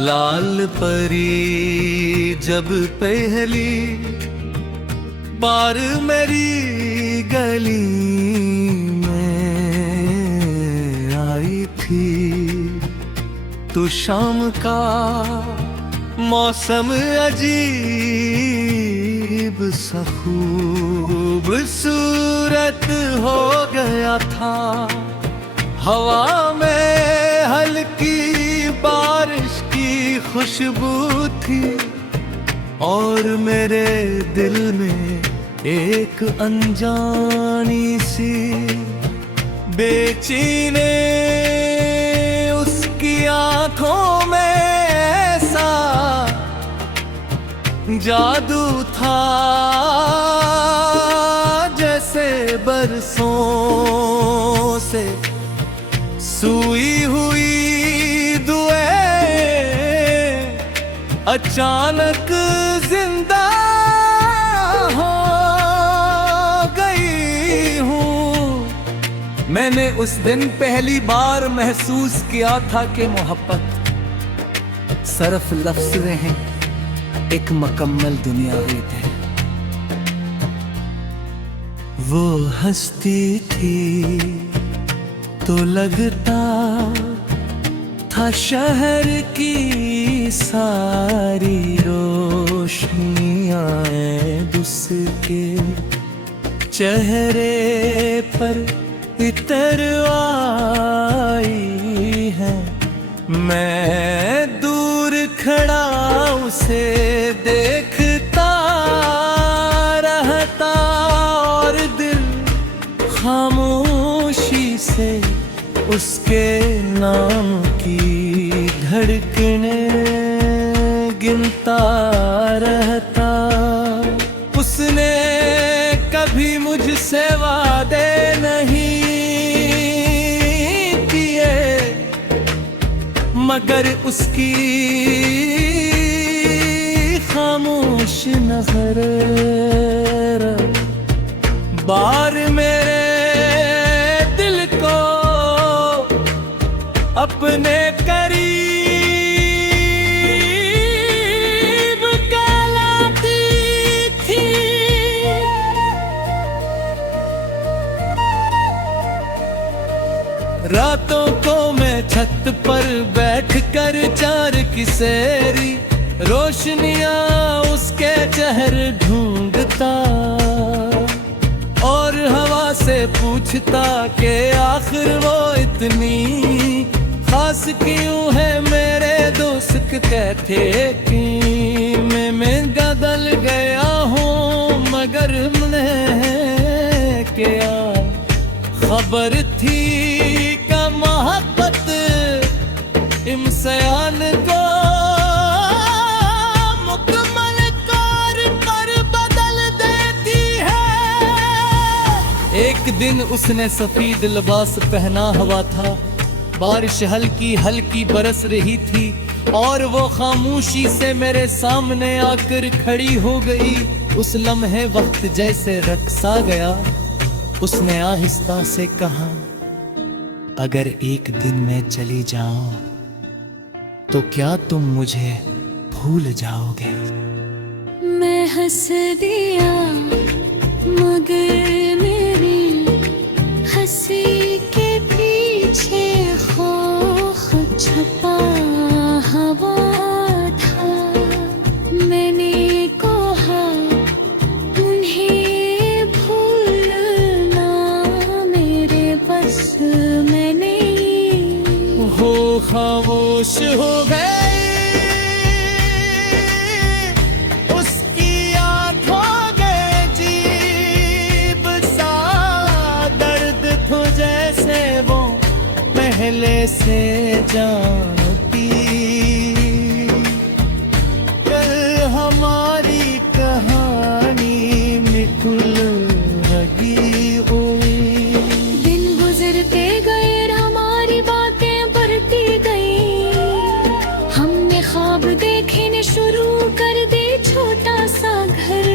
लाल परी जब पहली बार मेरी गली में आई थी, तो शाम का मौसम अजीब सा खूबसूरत हो गया था। हवा में हल्की बारिश की खुशबू थी और मेरे दिल में एक अनजानी सी बेचैनी, उसकी आंखों में ऐसा जादू था जैसे बरसों से सूई हुई दुएं अचानक जिंदा हो गई हूँ। मैंने उस दिन पहली बार महसूस किया था कि मोहब्बत सिर्फ लफ्ज़ हैं, एक मुकम्मल दुनिया हुई थी। वो हंसती थी तो लगता था शहर की सारी रोशनियां उसके चेहरे पर इतर आई है। मैं दूर खड़ा उसे देखता रहता और दिल खामोशी से उसके नाम की धड़कनें गिनता रहता। उसने कभी मुझसे वादे नहीं किए, मगर उसकी खामोश नजर बार मेरे दिल को अपने करीब कहलाती थी। रातों को मैं छत पर बैठकर चार की सेरी रोशनियां उसके चेहरे ढूंढता और हवा से पूछता कि आखिर वो इतनी खास क्यों है। मेरे दोस्त कहते कि मैं बदल गया हूँ, मगर मुझे क्या खबर थी का मोहब्बत इंसान को मुकम्मल तौर पर बदल देती है। एक दिन उसने सफेद लिबास पहना हुआ था, बारिश हल्की हल्की बरस रही थी और वो खामोशी से मेरे सामने आकर खड़ी हो गई। उस लम्हे वक्त जैसे रक़्सा गया। उसने आहिस्ता से कहा, अगर एक दिन मैं चली जाऊं तो क्या तुम मुझे भूल जाओगे? मैं हंस दिया मगर मेरी हंसी के पीछे खौफ छुपा हुआ था। मैंने कहा उन्हें भूलना मेरे बस में नहीं। वो खामोश हो गई, उसकी आंखों के अजीब सा दर्द था जैसे वो पहले से जानती। कल हमारी कहानी निकल लगी हुई। दिन गुजरते गए, हमारी बातें बढ़ती गई। हमने ख्वाब देखने शुरू कर दे, छोटा सा घर,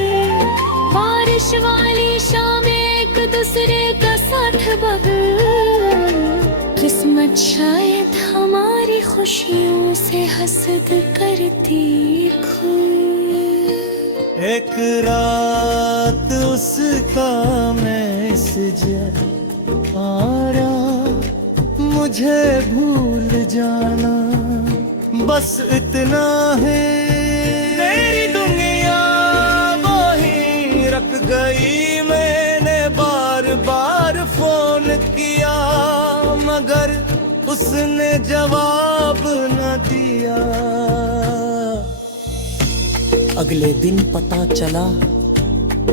बारिश वाली शामें, एक दूसरे का साथ बगल। किस्मत शायद हमारी खुशियों से हसद करती खूब। एक रात उसका मैसेज आया, मुझे भूल जाना, बस इतना है। मेरी दुनिया वहीं रख गई, मैंने बार बार फोन किया मगर उसने जवाब न दिया। अगले दिन पता चला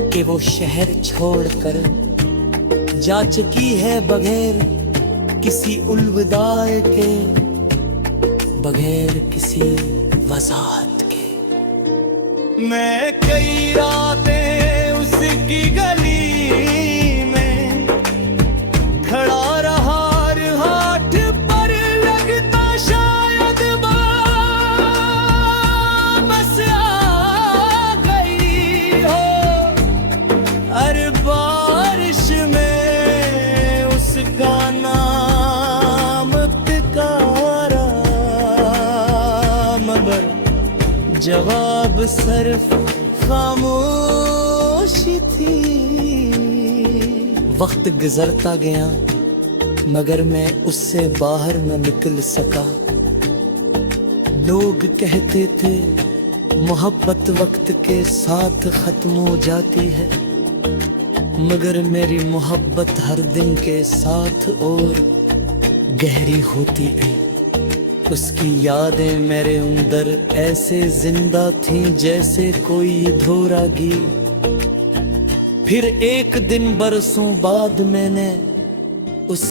कि वो शहर छोड़कर जा चुकी है बगैर किसी उलविदाए के, बगैर किसी वजाहत के। मैं कई रातें उसकी गली में खड़ा रहा, हाथ पर लगता शायद बस आ गई हो। हर बारिश में उसका नाम पुकारा मगर जवाब सिर्फ खामोशी थी। वक्त गुजरता गया मगर मैं उससे बाहर न निकल सका। लोग कहते थे मोहब्बत वक्त के साथ खत्म हो जाती है, मगर मेरी मोहब्बत हर दिन के साथ और गहरी होती गई। उसकी यादें मेरे अंदर ऐसे जिंदा थीं जैसे कोई धोरागी। फिर एक दिन बरसों बाद मैंने उस